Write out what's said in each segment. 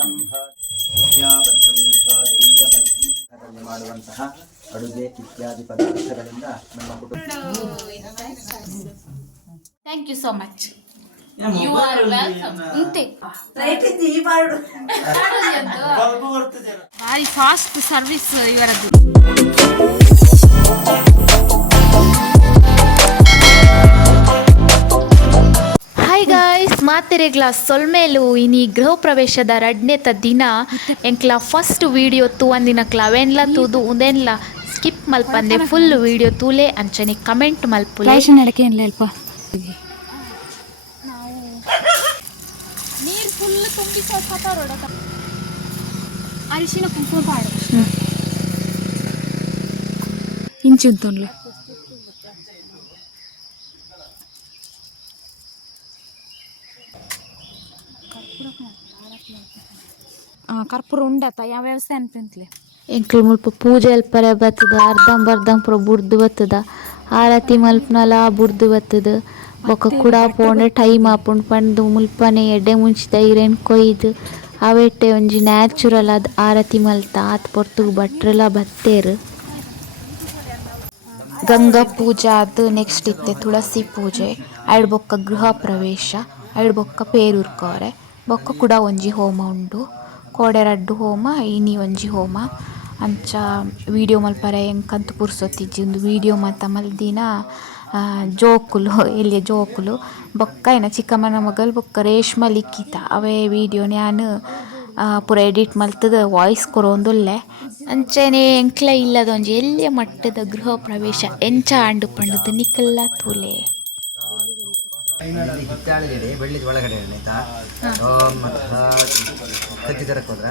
ದೇಹಂ ವಿದ್ಯಾಬಂಧಂ ದೈವಬಂಧಂ ಅದರಲ್ಲಿ ಮಾಡುವಂತಹ ಅಡುಗೆ ಇತ್ಯಾದಿ ಪದಾರ್ಥಗಳಿಂದ ನಮ್ಮ ಕುಟುಂಬ thank you so much you are welcome ಇಂತೆ ಭಾರಿ ಫಾಸ್ಟ್ ಸರ್ವಿಸ್ ಇವರದ್ದು ಹಾಯ್ ಗಾಯ್ಸ್ ಮಾತೆರೆಗ್ಲ ಸೊಲ್ಮೇಲು ಇನಿ ಗೃಹ ಪ್ರವೇಶದ ರಡ್ನೆತ ದಿನ ಎಂಕ್ಲ ಫಸ್ಟ್ ವಿಡಿಯೋ ತೂವಂದಿನ ಕ್ಲವೆನ್ಲ ತೂದು ಉಂದೆನ್ಲ ಸ್ಕಿಪ್ ಮಲ್ಪಂದೆ ಫುಲ್ ವಿಡಿಯೋ ತೂಲೆ ಅಂಚನೆ ಕಮೆಂಟ್ ಮಲ್ಪು ಅಲ್ಪ. ನೀರು ಫುಲ್ ತುಂಬಿ ಸ್ವಲ್ಪ ಅರಿಶಿನ ಕುಂಕುಮ ಪಾಡು. ಇಂಚು ಕರ್ಪೂರ ಉಂಡತ ಯಾವ ವ್ಯವಸ್ಥೆ ಅನ್ಪಂತ್ಲೆ ಎಂಕ್ಲು ಮುಲ್ಪ ಪೂಜೆ ಅಲ್ಪರೆ ಬತ್ತದ ಅರ್ಧಂ ಬರ್ಧಂ ಪುರ ಬುಡ್ದು ಬತ್ತದ ಆರತಿ ಮಲ್ಪನಲ ಬುಡ್ದು ಬತ್ತದ ಬೊಕ್ಕ ಕುಡ ಪೋಂಡ ಟೈಮ್ ಆಪುಂಡು ಪಂಡು ಮುಲ್ಪನೆ ಎಡೆ ಮುಂಚಿತ ಇರೇನ್ ಕೊಯ್ದು ಅವೆಟ್ಟೆ ಒಂಜಿ ನ್ಯಾಚುರಲ್ ಆದ್ ಆರತಿ ಮಲ್ತ ಆತ್ ಪೊರ್ತು ಭಟ್ರೆಲ ಬತ್ತೇರು ಗಂಗಾ ಪೂಜಾ ಆದ್ ನೆಕ್ಸ್ಟ್ ಇತ್ತೆ ತುಳಸಿ ಪೂಜೆ ಐಡ್ ಬೊಕ್ಕ ಗೃಹ ಪ್ರವೇಶ ಐಡ್ ಬೊಕ್ಕ ಪೇರೂರ್ಕೋರೆ ಬೊಕ್ಕ ಕೂಡ ಒಂಜಿ ಹೋಮ ಉಂಡು ಕೋಡೆರಡ್ಡು ಹೋಮ ಇನಿ ಒಂಜಿ ಹೋಮ. ಅಂಚ ವಿಡಿಯೋ ಮಲ್ಪರೆ ಎಂಕಂತು ಪುರ್ಸೊತ್ತಿಜ್ಜಿ. ಒಂದು ವಿಡಿಯೋ ಮಾತ ಮಲ್ದಿನ ಜೋಕುಲು ಎಲ್ಲಿಯ ಜೋಕುಲು. ಬೊಕ್ಕ ಏನ ಚಿಕ್ಕಮ್ಮನ ಮಗಲ್ ಬೊಕ್ಕ ರೇಷ್ಮ ಲಿಖಿತ. ಅವೇ ವಿಡಿಯೋ ನಾನು ಪೂರ ಎಡಿಟ್ ಮಲ್ತದ, ವಾಯ್ಸ್ ಕೊರೊಂದುಲ್ಲೆ ಅಂಚನೆ ಎಂಕ್ಲ ಇಲ್ಲದೊಂಜಿ ಎಲ್ಲಿಯ ಮಟ್ಟದ ಗೃಹ ಪ್ರವೇಶ. ಎಂಚ ಆಂಡು ಪಂಡದು ನಿಕಲ್ಲ ತೂಲೆ. ಬೆಳ್ಳಿದ ಒಳಗಡೆ ಕಜ್ಜಿ ತರಕ್ಕೆ ಹೋದ್ರ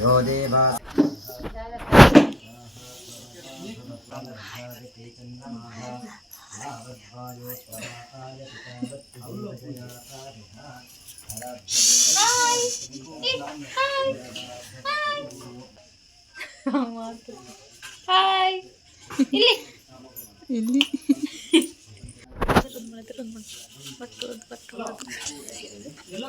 ಯೋ ದೇವ. ಹಾಯ್ ಇಲ್ಲಿ ಬೆಲ್ಲದ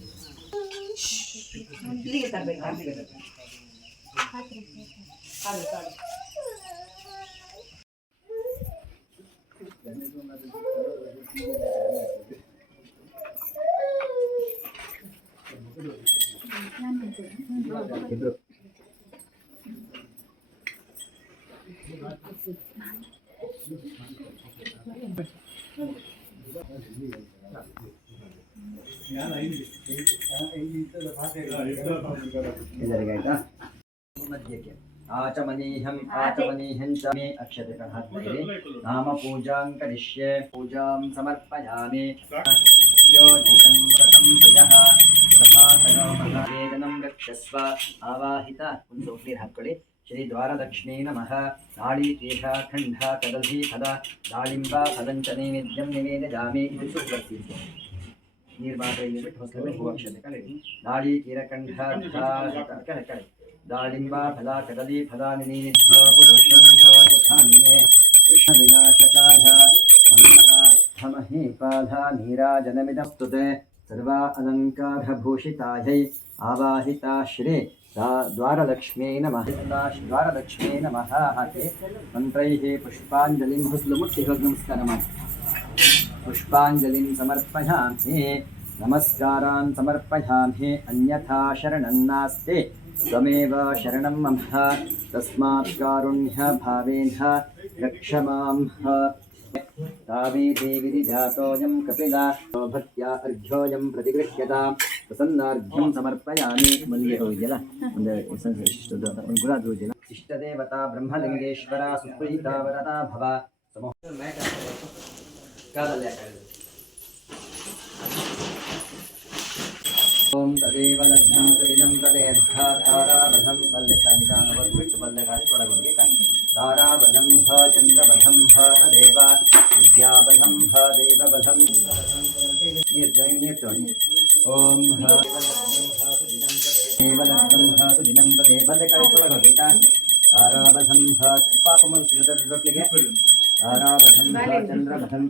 लिए बेटा ಆಚಮನೀಹಂ ಆಚಮನೀಹಂ ಚ ಮೇ ಅಕ್ಷತೆ ಹಾಕ್ತೀರಿ ನಾಮ ಪೂಜಾಂ ಕರಿಷ್ಯೆ ಪೂಜಾಂ ಸಮರ್ಪಯಾಮಿ ಯೋಜಿತಂ ವ್ರತಂ ಪ್ರಿಯಃ ತಥಾತಯೋ ಮಹಾವೇದನಂ ರಕ್ಷಸ್ವ ಆವಾಹಿತ ಒಂದು ನೀರು ಹಾಕ್ಕೊಳ್ಳಿ ಶ್ರೀ ದ್ವಾರಲಕ್ಷ್ಮೀ ನಮಃ ನಾಳೀತೀರ್ಥ ಖಂಡ ಕದಲ್ಹಿ ಫಲ ದಾಳಿಂಬ ಫಲಂಚ ನೈವೇದ್ಯಂ ನಿವೇದಯಾಮಿ ಇದು ಸುಪ್ರಸಿದ್ಧ ನೀರು ಮಾತ್ರ ಇಲ್ಲಿ ಬಿಟ್ಟು ಹೊಸಲು ಹೂವಕ್ಷತೆ ಕಳೆ ನಾಳಿ ತೀರಕಂಠ ಕಳೆ ಕಳೆ दाडिम्बा फला कदली फला निनीध पुरुषं पाधा धान्ये विषविनाशकाध सर्वा पाधा नीराजनमिदस्तुते सर्वा अलङ्कारभूषितायै आवाहिताश्रे द्वारलक्ष्म्यै नमः द्वारलक्ष्म्यै नमः हते मन्त्रैः पुष्पाञ्जलिं हुस्लुमुट्टिः नमस्कारः पुष्पाञ्जलिं समर्पयामि नमस्कारान् समर्पयामि अन्यथा शरणं नास्ति त्वमेव शरणं मम तस्मात् कारुण्यभावेन रक्ष मां तामे देविरिजातोऽयं कपिला भक्त्या अर्घ्योऽयं प्रतिगृह्यतां प्रसन्नार्घ्यं समर्पयामि ಮಲ್ಲಿಗೆ ಹೂ ಇದೆಯಲ್ಲ ಒಂದು essence ಇಷ್ಟದ್ದು ಒಂದು ಗುಲಾಬಿ ಹೂ ಇದೆಯಲ್ಲ ಇಷ್ಟದೇವತಾ ಬ್ರಹ್ಮಲಿಂಗೇಶ್ವರ ಸುಪ್ರೀತ ವರದಾ ಭವ ಸಮೂಹ ಕಾಲಲ್ಲಿ ओम तदेव लग्नं तदिनं तदेद्धा ताराबधं बल्लकानिदानवद्विट्बल्लकारिपडगुर्गिता ताराबधं ह चन्द्रबधं ह तदेव, विद्याबधं ह देवबधं। ॐ ह देव लग्नं ह तदिनं तदेवल्लकारिपडगुर्गिता ताराबधं ह पापमल श्रीदत्तलिगे ताराबधं ह चन्द्रबधं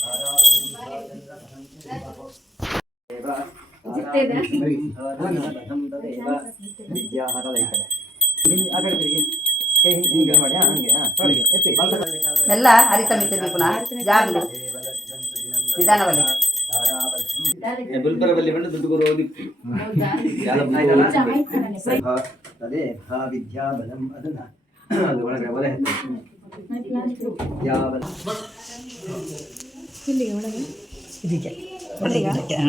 ताराबधं ह चन्द्रबधं ಹ ಹ ಹ ಎಲ್ಲ ಹರಿತ ಮಿತ್ತಿದ್ವಿ ಪುನಃ ಜಾಗ್ಲಿ. ನಿಧಾನವಲ್ಲಿ. ಬಂದು ದುಡ್ಡು ಕೊಡುವುದು ಅದೇ ಭಾ ವಿದ್ಯಾಬಲಂ ಅದನ್ನ ಅದು ಒಳಗಡೆ ಒಲೆ ವಿದ್ಯಾಬಲ ಇದಕ್ಕೆ ಭಟ್ರು ಬರ್ತಾರೆ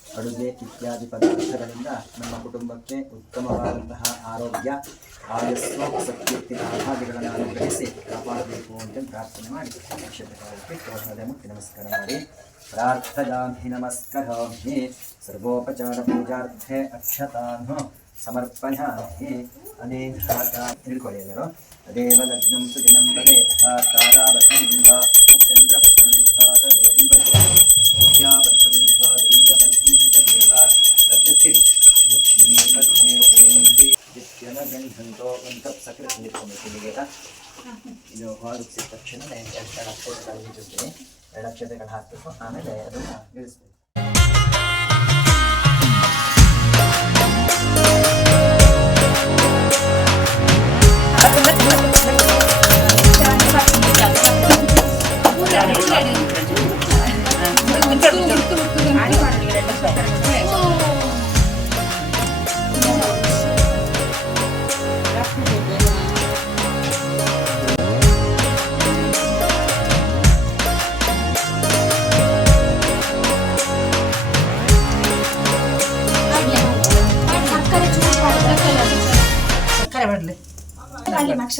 ಅಡುಗೆ ಇತ್ಯಾದಿ ಪದಾರ್ಥಗಳಿಂದ ನಮ್ಮ ಕುಟುಂಬಕ್ಕೆ ಉತ್ತಮವಾದಂತಹ ಆರೋಗ್ಯ ಆಯಸ್ಸು ಸತ್ಕೀರ್ತಿ ಆಹಾದಿಗಳನ್ನು ಅನುಗ್ರಹಿಸಿ ಕಾಪಾಡಬೇಕು ಅಂತ ಪ್ರಾರ್ಥನೆ ಮಾಡಿ ನಕ್ಷತ್ರಕ್ಕೆ ತೋರಣದ ಮುಟ್ಟಿ ನಮಸ್ಕಾರ ಮಾಡಿ ಪ್ರಾರ್ಥಯಾಮಿ ನಮಸ್ಕರಾಮಿ ಸರ್ವೋಪಚಾರ ಪೂಜಾರ್ಥೆ ಅಕ್ಷತಾನು ಸಮರ್ಪಯಾಮಿ ಅನೇಧಾತ ತಿಳ್ಕೊಳ್ಳಿ ಎಲ್ಲರೂ ತದೇವ ಲಗ್ನಂ ಸುದಿನಂ ತದೇವ ತಾರಾಬಧಂ ವ ಚಂದ್ರಬಧಂ ವ ತದೇವ ವಿದ್ಯಾಬಧಂ ವ ದೈವಬಧಂ ತದೇವ ರಚತಿರಿ ಲಕ್ಷ್ಮೀಪಥೇ ದೇವಿ ನಿತ್ಯನ ಗಂಧಂತೋ ಗಂಧಪ್ ಸಕೃತ್ ನಿತ್ಯಮಿತಿಗೆ ಇದು ಹೊರಡಿಸಿದ ತಕ್ಷಣವೇ ಎರಡು ಅಕ್ಷತೆಗಳು ಇರುತ್ತದೆ ಎರಡು ಅಕ್ಷತೆಗಳು ಹಾಕಬೇಕು ಆಮೇಲೆ ಅದನ್ನು ಇಳಿಸ್ಬೇಕು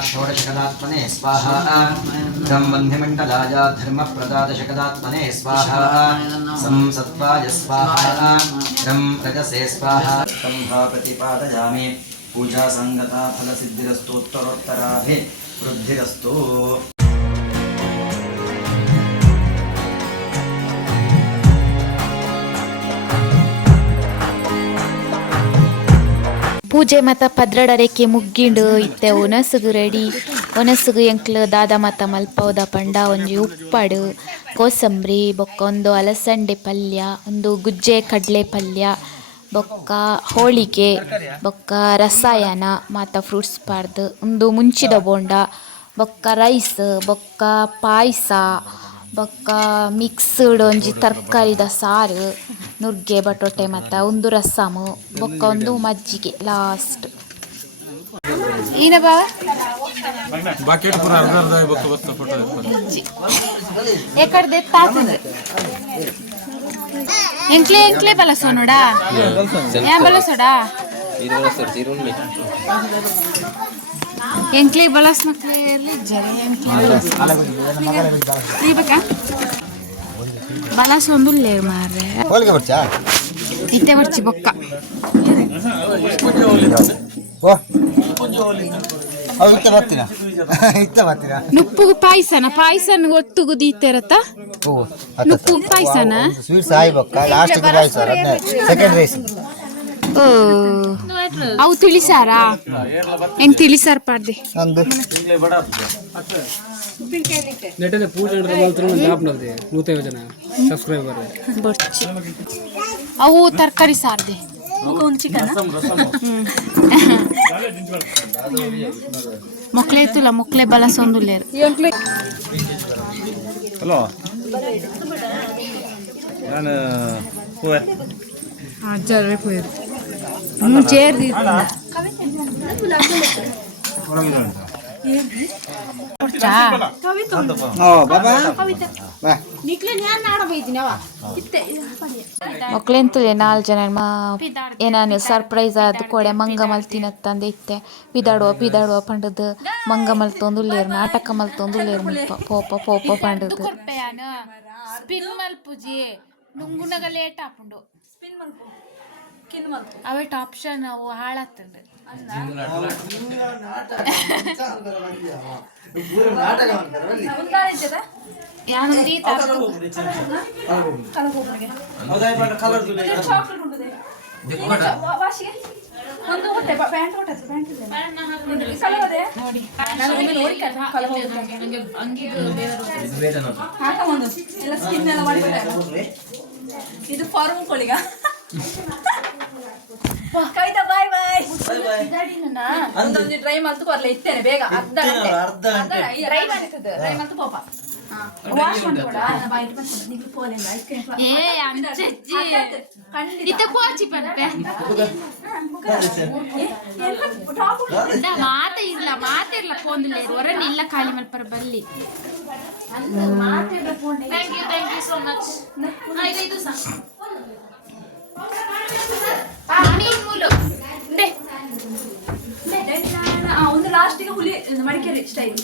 षोडशकदात्मने स्वाहा। बन्धिमण्डलाय धर्मप्रदादशकदात्मने, स्वाहा। संसत्त्वाय स्वाहा। ब्रह्म रजसे, स्वाहा। स्तम्भा प्रतिपादयामि। पूजा संगता फलसिद्धिरस्तोत्तरोत्तराभि वृद्धिरस्तु। ಪೂಜೆ ಮತ್ತ ಪದ್ರಡ ರೇಖೆ ಮುಗ್ಗಿಂಡು ಇತ್ತೆ ಒನಸುಗು ರೆಡಿ. ಒನಸುಗು ಎಂಕ್ಲು ದಾದ ಮತ್ತ ಮಲ್ಪೌದ ಪಂಡ. ಒಂಜಿ ಉಪ್ಪಡು, ಕೋಸಂಬ್ರಿ, ಬೊಕ್ಕ ಒಂದು ಅಲಸಂಡೆ ಪಲ್ಯ, ಒಂದು ಗುಜ್ಜೆ ಕಡಲೆ ಪಲ್ಯ, ಬೊಕ್ಕ ಹೋಳಿಗೆ, ಬೊಕ್ಕ ರಸಾಯನ, ಮಾತ ಫ್ರೂಟ್ಸ್ ಪಾರ್ದು ಒಂದು ಮುಂಚಿದ ಬೋಂಡ, ಬೊಕ್ಕ ರೈಸ್, ಬೊಕ್ಕ ಪಾಯಸ ಬೊಕ್ಕ ಮಿಕ್ಸ್ಡ್ ಒಂಜಿ ತರಕಾರಿದ ಸಾರು ನುಗ್ಗೆ ಬಟೋಟೆ ಮತ್ತು ಒಂದು ರಸಮು ಬೊಕ್ಕ ಒಂದು ಮಜ್ಜಿಗೆ ಲಾಸ್ಟ್. ಬಾ. ಬಾಕೆಟ್ ಪೂರ ಅರ್ಧ ಅರ್ಧ ಬೊಕ್ಕ ಬತ್ತ ಫೋಟೋ ಏಕಡೆ ತಾತಂದೆ ಎಂಕ್ಲೆ ಎಂಕ್ಲೆ ಬಲಸೋನೋಡಾ ಯಾ ಬಲಸೋಡಾ ಎಂಕ್ಲೆ ಬಳಸ್ ಜರ ಬೇಕಾ ಬಲಸ್ ಒಂದು ಲೇರ್ ಮಾರ್ರೆ. ಹೋಳಿಗೆ ಬರ್ಚಾ? ಇತ್ತೆ ಬರ್ಚಿ ಬೊಕ್ಕ. ಓ. ಅವು ಇತ್ತ ಬರ್ತೀರಾ? ಇತ್ತೆ ನುಪ್ಪುಗು ಪಾಯ್ಸನ ಪಾಯ್ಸನ್ ಒತ್ತುಗು ದೀತೆರತ್ತ ಓ ನುಪ್ಪು ಪಾಯ್ಸನ? ಸ್ವೀಟ್ಸ್ ಆಯ್ಬಕ್ಕ ಲಾಸ್ಟ್ ಪಾಯಸ ಸೆಕೆಂಡ್ ರೈಸ್ ಅವು ತಿಳಿಸಾರಾ? ಹೆಂಗ್ ತಿಳಿಸಾರ್ ಪಾಡ್ದೆ? ಒಂದು ನೆಟ್ಟನೆ ಪೂಜೆ ಮಾತ್ರ ನೂತ ಯೋಜನ ಸಬ್ಸ್ಕ್ರೈಬರ್ ಬರ್ಚಿ. ಅವು ತರಕಾರಿ ಸಾರ್ದೆ. ಮೊಕ್ಲೆ ಇತ್ತುಲ ಮೊಕ್ಲೆ ಬಲಸೊಂದು ಲೇರ್ ಹಲೋ. ನಾನು ಹೂವೆ ಅಜ್ಜ ಚೇರ್ದಿ ಮಕ್ಳೆಂತಲೇ ನಾಲ್ಕು ಜನ ಮಾ ಏನಾನು ಸರ್ಪ್ರೈಸ್ ಆದ ಕೊಡೆ ಮಂಗ ಮಲ್ತಿನತ್ತಂದೆ ಇತ್ತೆ. ಪಿದಾಡುವ ಪಿದಾಡುವ ಪಂಡದ್ ಮಂಗ ಲೇರ್ ನಾಟಕ ಮಲ್ತೊಂದುಲ್ಲೇರು ಮುಲ್ಪ ಪೋಪ ಪೋಪ ಪಂಡದ. ಸ್ಪಿನ್ ಮಲ್ಪುಜಿ ನುಂಗುನಗ ಲೇಟ್ ಆಪುಂಡು ಅವಟ್ ಆಪ್ಷನ್ ಅವು ಹಾಳಾಗ್ತದೆ. ಇದು ಫಾರ್ಮ್ ಕೋಳಿಗ ಕವಿತಾ ಬಾಯ್ ಬಾಯ್ ಅದೊಂದು ಡ್ರೈ ಮಲ್ತು ಕೊರ್ಲೆ ಇತ್ತೇನೆ ಬೇಗ ಅರ್ಧ ಗಂಟೆ. ಡ್ರೈ ಮಾಡಿರ್ತದೆ ಡ್ರೈ ಮಲ್ತು ಪೋಪ ವಾಶ್ ಮಾಡ್ಕೊಡ ನೀವು ಫೋನ್ ಇಲ್ಲ ಏ ಅಂಚೆಜ್ಜಿ. ಇತ್ತೆ ಮಾತ ಇಲ್ಲ ಹೊರನ್ ಇಲ್ಲ ಖಾಲಿ ಮಲ್ಪರ ಬಲ್ಲಿ thank you thank you so much ಇದು ಸಹ ಲಾಸ್ಟಿಗೆ ಹುಲಿ ಮಡಿಕೇರಿ ಸ್ಟೈಲ್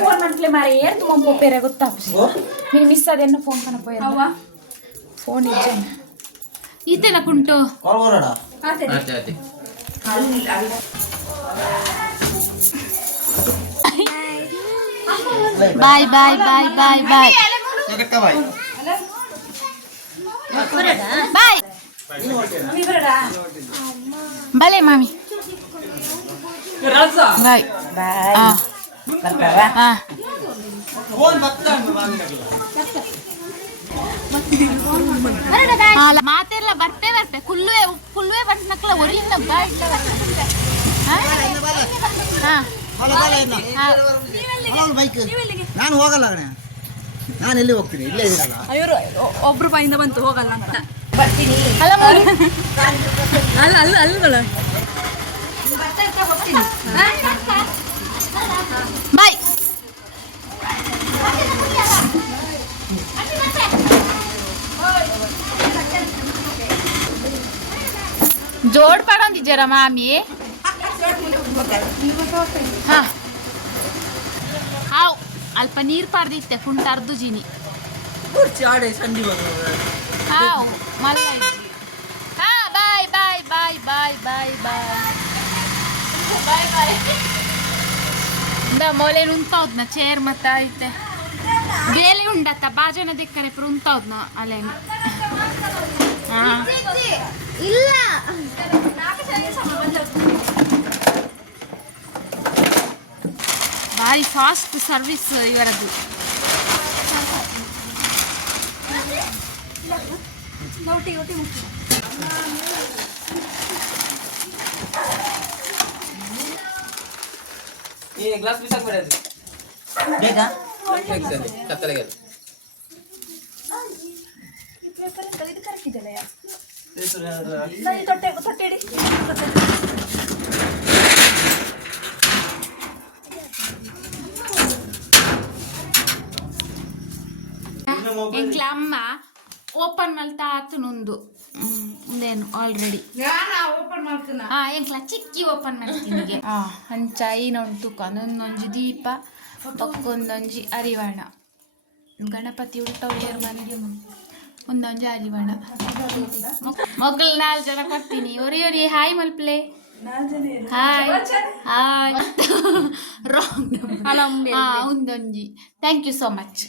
ಫೋನ್ ಮಾಡ್ಲೆ ಮಾರೆ ಏರ್ ತುಂಬ ಪೋಪೇರೆ ಗೊತ್ತಾ? ನೀನು ಮಿಸ್ ಅದೇನು ಫೋನ್ ಕನ ಪೋಯ ಅವ್ವ? ಫೋನ್ ಇಜ್ಜೆ ಈತೆನ ಕುಂಟು? ಆತೆ ಬಾಯ್ ಬಾಯ್ ಬಾಯ್ ಬಾಯ್ ಬಾಯ್ ಬಾಯ್. ಬಲೆ ಮಾಮಿ. ಬಾಯ್. ಹಾ ಹಾ ಅಲ್ಲ ಮಾತೆಲ್ಲ ಬರ್ತೆ ಬರ್ತೆ. ಕುಲ್ಲುವೆ ಕುಲ್ಲುವೆ ಬಂಟ್ನಕ್ಲ ಒರಿಯಿಂದ ಬಾ ಇಟ್ಲ ಬೈಕ್ ನಾನು ಹೋಗಲ್ಲ ಕಣೆ. ನಾನು ಎಲ್ಲಿ ಹೋಗ್ತೀನಿ? ಇಲ್ಲೇ ಇರಲ್ಲ. ಇವರು ಒಬ್ರು ಬಾಯಿಂದ ಬಂತು ಹೋಗಲ್ಲ ಅಂತ. ಬರ್ತೀನಿ. ಅಲ್ಲ ಅಲ್ಲ ಅಲ್ಲ ಅಲ್ಲಗಳ ಬಾಯ್ ಜೋಡ್ ಪಡೊಂದಿದ್ದೀರ ಮಾಮಿ ಹಾ ಹಾವ್ ಅಲ್ಪ ನೀರು ಪಾರ್ದಿತ್ತೆ ಕುಂಟ ಅರ್ದು ಜಿನಿ ಹಾವ್ ಮಲ್ಲ ಇಜ್ಜಿ. ಹಾ ಬಾಯ್ ಬಾಯ್ ಬಾಯ್ ಬಾಯ್ ಬಾಯ್ ಬಾಯ್ ಮೂಲೆಯಲ್ಲಿ ಉಂತಾ ಹೋದ್ನ ಚೇರ್ ಮತ್ತೆ ಐತೆ ಬೇಲಿ ಉಂಡತ್ತ ಬಾಜನ ದಿಕ್ಕನೆ ಪುರ ಉಂತಾ ಹೋದ್ನ ಅಲ್ಲೇ ಇಲ್ಲ ಭಾರಿ ಫಾಸ್ಟ್ ಸರ್ವಿಸ್ ಇವರದು ನೋಡಿ ಈ ಗ್ಲಾಸ್ ಬಿಸಾಕ್ ಬೇಡ ಬೇಗ ನೊಂದು ಉಂದೇನು ಆಲ್ರೆಡಿ ಹಾ ಎಂಕ್ಲ ಚಿಕ್ಕಿ ಓಪನ್ ಮಾಡ್ತೀನಿ ಹಾ ಹಂಚ ಐನೊಂದು ಒಂದೊಂಜಿ ದೀಪ ಒಕ್ಕೊಂದೊಂಜಿ ಅರಿವಾಣ ಗಣಪತಿ ಊಟ ಒಳ್ಳೆಯವ್ರ ಮನೆಗೆ? ಒಂದೊಂಜಿ ಅರಿವಾಣ ಮಗಳು ನಾಲ್ಕು ಜನ ಕೊಡ್ತೀನಿ. ಒರಿ ಒರಿ ಹಾಯ್ ಮಲ್ಪ್ಲೆ. ಹಾಯ್ ಹಾಯ್ ರಾಂಗ್ ಹಾ ಒಂದೊಂಜಿ thank you so much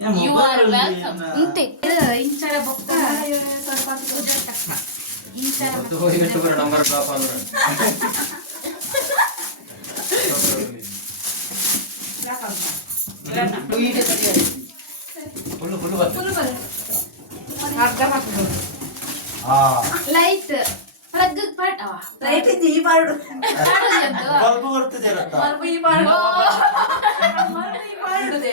you are welcome ಇಂತೆ ಇಂಚರ ಬೊಕ್ಕ ಇಂಚರ ನಂಬರ್ ಡ್ರಾಪ್ ಅಂದ್ರೆ ಲೈಟ್ ಲೈಟ್ ಈ ಬಾರ್ಡು ಲೈಟ್ ಪಾಡ್ಲೆಗೆ ನೇರು ನಂಬರ್ ಒಂಜಿಲಿ ಇಂದು ಕನೆಕ್ಷನ್ ಐಟೆ ಬತ್ತಿನ ಕನೆಕ್ಷನ್ ಕೊಲ್ಲ ರೈಟ್ ಬರ್ತೀನಿ ಇನ್ನು ನೋಡ್ಬೋಣ ಮತ್ತೆ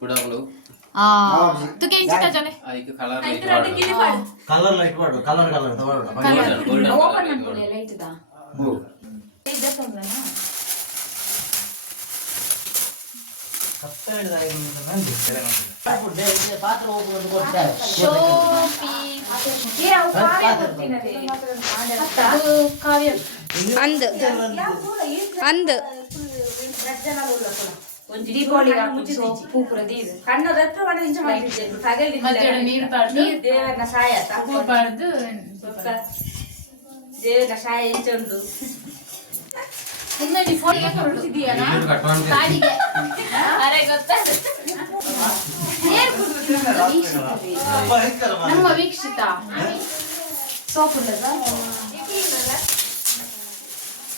ಬಿಡಗಳು ಆ ತುಕೆ ಇಂಚಿತ ಜಲೆ ಅದಕ್ಕೆ ಕಲರ್ ಕಲರ್ ಲೈಟ್ ಮಾಡು ಕಲರ್ ಕಲರ್ ತಗೊಳ್ಳೋಣ ಓಪನ್ ಮಾಡ್ಕೊಳ್ಳಿ ಲೈಟ್ ದಾ ಅಂದ್. ದೀಪಾವಳಿ ಕಣ್ಣ ರತ್ರ ಮಾಡಿ ಇಂಚ ಮಧ್ಯಾಹ್ನ ನೀರು ಪಾಡ್ದು ದೇವರನ್ನ ಸಾಯ ಉಪ್ಪು ಪಾಡ್ದು ದೇವರನ್ನ ಸಾಯ ಇಂಚ ಉಂಟು ಮುಂದೆ ನೀ ಫೋನ್ಗೆ ಹೊರಡ್ತಿದ್ದೀಯಲ್ಲ ಕಾಡಿಗೆ ನಮ್ಮ ವೀಕ್ಷಿತ. ಸೋಪುಲ್ಲದ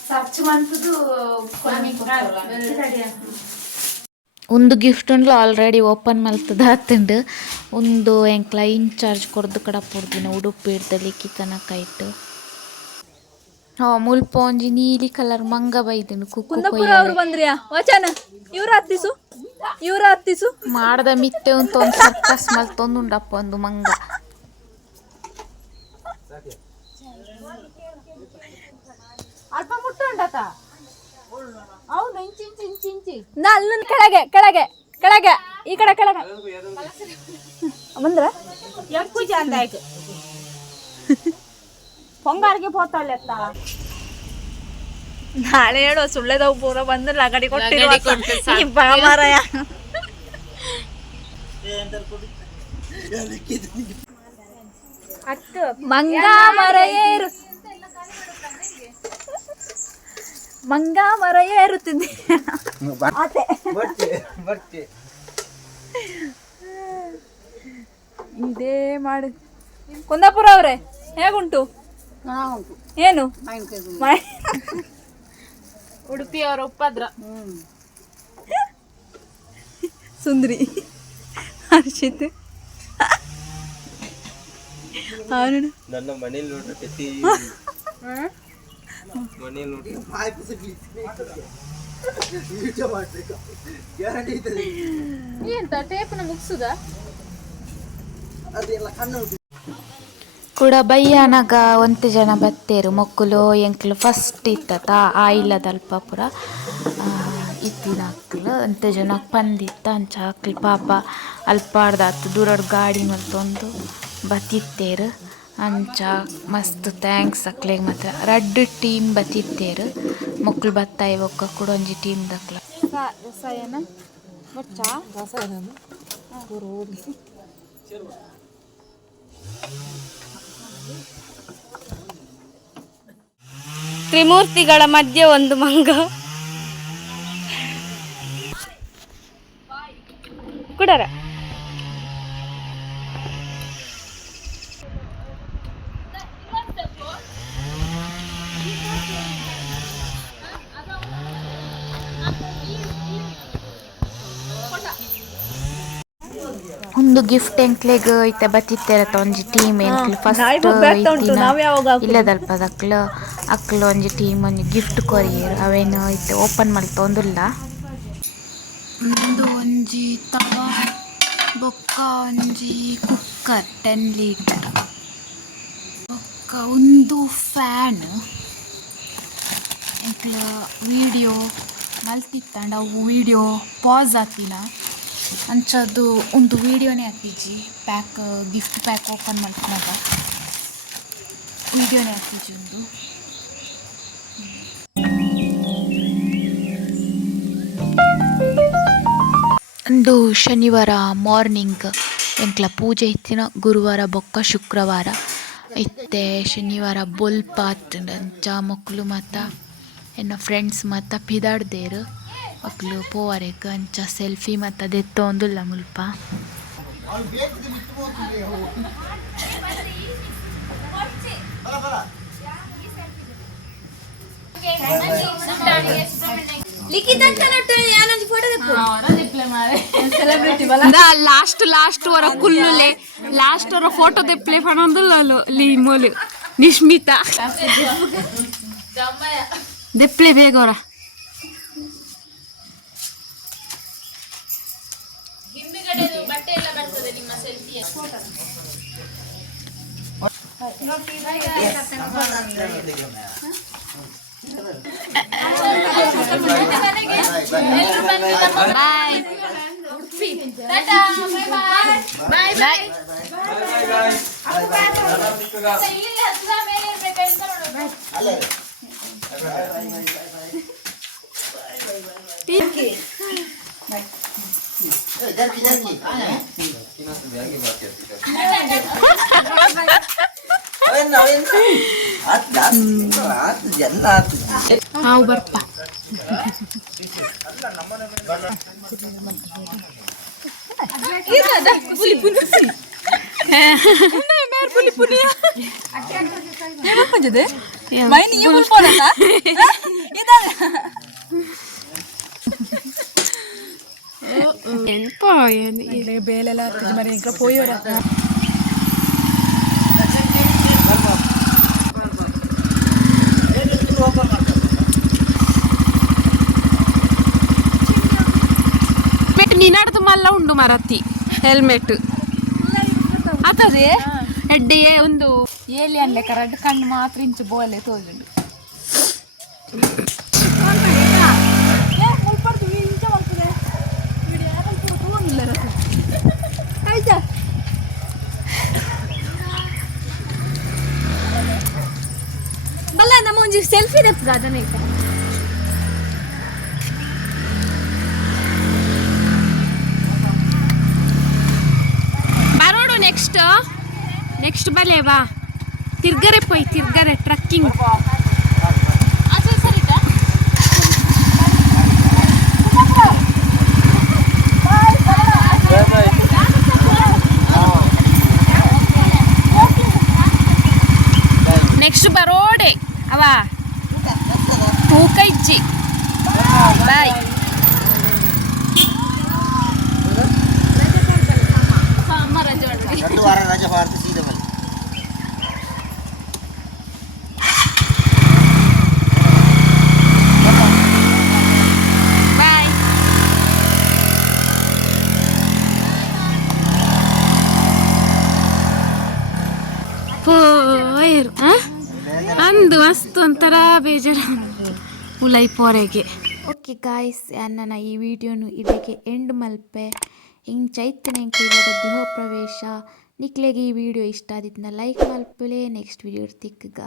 ಸರ್ಚ್ ಮಂತದ್ದು ಒಂದು ಗಿಫ್ಟ್ ಉಂಡ್ಲ ಆಲ್ರೆಡಿ ಓಪನ್ ಮಲ್ತದ ಆತುಂಡು ಒಂದು ಎಂಕ್ಲ ಇನ್ಚಾರ್ಜ್ ಕೊಡ್ದು ಕಡ ಪುರ್ದಿನ ಉಡುಪಿ ಇಡ್ದಲಿಕ್ಕಿ ತನಕ ಇಟ್ಟು ಮುಲ್ಪ ಒಂಜಿ ನೀಲಿ ಕಲರ್ ಮಂಗ ಬೈದನು ಕುಂದಪುರ ಅವ್ರು ಬಂದ್ರಿಯಾ? ವಚನ ಇವ್ರ ಹತ್ತಿಸು ಇವ್ರ ಹತ್ತಿಸು ಮಾಡದ ಮಿತ್ತೆ ಅಂತ ಒಂದು ಸರ್ಕಸ್ ಮಲ್ತೊಂದುಂಡಪ್ಪ ಒಂದು ಮಂಗ. ಅಲ್ಪ ಮುಟ್ಟುಂಡತ? ಹೌದು ಇಂಚಿ ಇಂಚಿ ಇಂಚಿ ಇಂಚಿ. ಅಲ್ಲನ್ ಕೆಳಗೆ ಕೆಳಗೆ ಕೆಳಗೆ ಈ ಕಡೆ ಕೆಳಗೆ. ಬಂದ್ರ? ಯಾಕೆ ಚಂದ ಆಯ್ತು. ಪೊಂಗಾರಿಗೆ ಪೋತಲ್ಲೆತ್ತ ನಾಳೆ ಹೇಳು ಸುಳ್ಳೆದವ್ ಪೂರ ಬಂದು ಲಗಡಿ ಕೊಟ್ಟಿರುವ ಬಾಮಾರಯ. ಮಂಗ ಇರು ಏರು ಮಂಗ ಮರ ಏರುತ್ತಿದ್ದೆ ಅದೇ ಇದೇ ಮಾಡು. ಕುಂದಾಪುರ ಅವ್ರೆ ಹೇಗುಂಟು? ಏನು? ಮೈ- ಉಡುಪಿಯವರ ಉಪದ್ರ ಸುಂದ್ರಿ. ಹರ್ಷಿತ್. ಅವನು ನನ್ನ ಮನೇಲಿ ನೋಡ್ರಿ ಪ್ರತಿ ಮನೇಲಿ ನೋಡ್ರಿ ಎಂತ ಟೇಪ್ನ ಮುಗ್ಸುದ? ಕೂಡ ಬಯ್ಯಾನಗ ಒಂತೆ ಜನ ಬತ್ತೇರು ಮಕ್ಕಳು ಎಂಕ್ಲು ಫಸ್ಟ್ ಇತ್ತತ ಆ ಇಲ್ಲದಲ್ಪ ಪುರ ಇತ್ತಿನ ಅಕ್ಕಲು ಒಂತೆ ಜನ ಪಂದಿತ್ತ ಅಂಚ ಅಕ್ಲು ಪಾಪ ಅಲ್ಪಾಡ್ದಾತು ದೂರಡ್ ಗಾಡಿ ಮತ್ತೊಂದು ಬತ್ತಿತ್ತೇರು. ಅಂಚ ಮಸ್ತ್ ಥ್ಯಾಂಕ್ಸ್ ಅಕ್ಲೆಗ್ ಮಾತ್ರ. ರಡ್ಡ್ ಟೀಮ್ ಬತ್ತಿತ್ತೇರು. ಮಕ್ಕಳು ಬತ್ತಾಯಿ ಒಕ್ಕ ಕೂಡ ಒಂಜಿ ಟೀಮ್ ದಕ್ಲ. ರಸಾಯನ ರಸಾಯನ ತ್ರಿಮೂರ್ತಿಗಳ ಮಧ್ಯೆ ಒಂದು ಮಂಗ. ಕುಡರ. ಒಂದು ಗಿಫ್ಟ್ ಎಂಕ್ಲೆಗ್ ಐತೆ ಬತ್ತಿತ್ತೆರತ ಒಂಜಿ ಟೀಮ್ ಎಂಕ್ಲು ಫಸ್ಟ್ ಇಲ್ಲದಲ್ಪ ಅಕ್ಲು ಅಕ್ಲು ಒಂಜಿ ಟೀಮ್ ಒಂಜಿ ಗಿಫ್ಟ್ ಕೊರಿಯರ್. ಅವೇನು ಐತೆ ಓಪನ್ ಮಲ್ತೊಂದುಲ್ಲ ಒಂದು ಒಂಜಿ ತವ ಬೊಕ್ಕ ಒಂಜಿ ಕುಕ್ಕರ್ ಟೆನ್ ಲೀಟರ್ ಬೊಕ್ಕ ಒಂದು ಫ್ಯಾನ್ ಎಂಕ್ಲ ವಿಡಿಯೋ ಮಲ್ತಿತ್ತಂಡ ಅವು ವಿಡಿಯೋ ಪಾಸ್ ಆತಿನ ಅಂಚದ್ದು ಒಂದು ವಿಡಿಯೋನೇ ಹಾಕಿಜಿ ಪ್ಯಾಕ್ ಗಿಫ್ಟ್ ಪ್ಯಾಕ್ ಓಪನ್ ಮಾಡ್ಕೊಂಡಾಗ. ವಿಡಿಯೋನೇ ಹಾಕಿಜಿ ಒಂದು. ಒಂದು ಶನಿವಾರ ಮಾರ್ನಿಂಗ್ ಎಂಕ್ಲ ಪೂಜೆ ಇತ್ತಿನ, ಗುರುವಾರ ಬೊಕ್ಕ ಶುಕ್ರವಾರ. ಇತ್ತೆ ಶನಿವಾರ ಬೊಲ್ಪ ಅಂಚ ಮಕ್ಕಳು ಮಾತ ಎನ್ನ ಫ್ರೆಂಡ್ಸ್ ಮಾತ, ಪಿದಾಡ್ದೇರು. ಮಕ್ಕಳು ಪೋವರೆಗ್ ಅಂಚ ಸೆಲ್ಫಿ ಮತ್ತ ದೆತ್ತೊಂದುಲ್ಲ ಮುಲ್ಪ ಲಾಸ್ಟ್ ಲಾಸ್ಟ್ ವರ ಕುಲ್ಲುಲೆ ಲಾಸ್ಟ್ ವರ ಫೋಟೋ ದೆಪ್ಲೆ ಪಣೊಂದುಲ್ಲ ಲೀ ಮೊಲು ನಿಶ್ಮಿತಾ ದೆಪ್ಲೆ ಬೇಗ ಅವರ Bye. Bye. Bye. Bye. Bye. ಬಾಯ್ ಬಾಯ್ ಬಾಯ್ ಎಲ್ಲ ಹಾವು ಬರ್ಪ ಎಂಪ ಬೇಲೆಲ್ಲ ಮರಿ ಇಂಕ ಪೋಯೋರ ಹೆಲ್ಮೆಟ್ ನಿನ್ನಡ್ದು ಮಲ್ಲ ಉಂಡು ಮರತಿ ಹೆಲ್ಮೆಟ್ ಅತದೆ ಎಡ್ಡೆಯೇ ಒಂದು ಏಲಿಯನ್ ಲೆಕ್ಕ ರಡ್ಡ್ ಕಣ್ಣು ಮಾತ್ರ ಇಂಚು ಬೋಲೆ ತೋಜುಂಡು ಸೆಲ್ಫಿ ದೆಪ್ಗ ಅದನ್ನ ಬರೋಡು ನೆಕ್ಸ್ಟ್ ನೆಕ್ಸ್ಟ್ ಬಲೆ ಬಾ. ತಿರ್ಗರೆ ಪೋಯ್, ತಿರ್ಗರೆ ಟ್ರಕ್ಕಿಂಗ್ ನೆಕ್ಸ್ಟ್ ಬರೋಡೆ ಅವ. ತೂಕ ಇಜ್ಜಿ ಬಾಯ್ ಎರಡು ವಾರ ರಜೆ ಭಾರತ ಸೀದಾ ಬಲ್ಲಿ ಬಾಯ್ ಪೋಯರ್ ಅಂದು ಮಸ್ತ್ ಒಂಥರ ಬೇಜಾರು ಉಲೈ ಪೊರೆಗೆ. ಓಕೆ ಗಾಯ್ಸ್ ನನ್ನ ಈ ವಿಡಿಯೋನು ಇದಕ್ಕೆ ಎಂಡ್ ಮಲ್ಪೆ. ಹಿಂಗೆ ಚೈತನ್ಯ ಇಲ್ಲದ ಗೃಹ ಪ್ರವೇಶ ನಿಕ್ಲೆಗೆ ಈ ವಿಡಿಯೋ ಇಷ್ಟ ಆದಿತ್ತನ್ನ ಲೈಕ್ ಮಲ್ಪಲೆ. Next video ತಿಕ್ಕಗ.